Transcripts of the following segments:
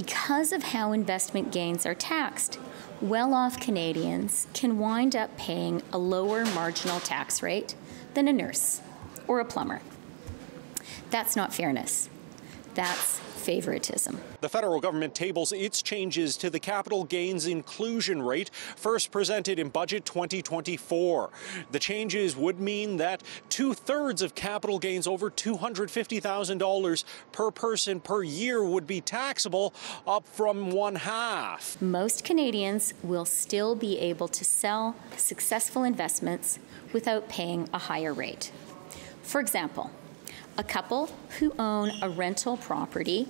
Because of how investment gains are taxed, well-off Canadians can wind up paying a lower marginal tax rate than a nurse or a plumber. That's not fairness. That's favoritism. The federal government tables its changes to the capital gains inclusion rate, first presented in Budget 2024. The changes would mean that 2/3 of capital gains over $250,000 per person per year would be taxable, up from 1/2. Most Canadians will still be able to sell successful investments without paying a higher rate. For example, a couple who own a rental property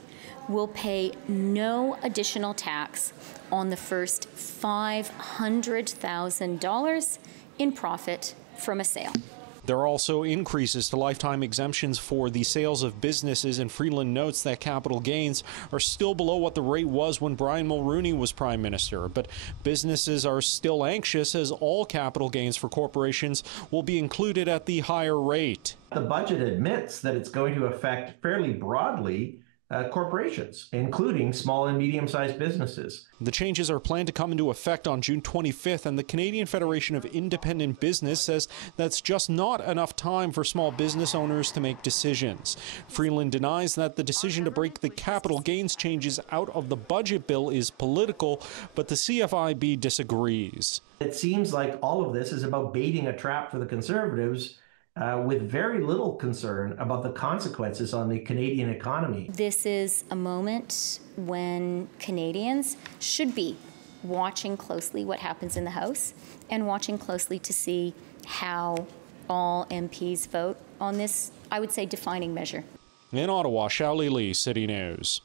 will pay no additional tax on the first $500,000 in profit from a sale. There are also increases to lifetime exemptions for the sales of businesses, and Freeland notes that capital gains are still below what the rate was when Brian Mulroney was Prime Minister. But businesses are still anxious, as all capital gains for corporations will be included at the higher rate. The budget admits that it's going to affect fairly broadly corporations, including small and medium-sized businesses. The changes are planned to come into effect on June 25th, and the Canadian Federation of Independent Business says that's just not enough time for small business owners to make decisions. Freeland denies that the decision to break the capital gains changes out of the budget bill is political, but the CFIB disagrees. It seems like all of this is about baiting a trap for the Conservatives, with very little concern about the consequences on the Canadian economy. This is a moment when Canadians should be watching closely what happens in the House and watching closely to see how all MPs vote on this, I would say, defining measure. In Ottawa, Xiaoli Li, City News.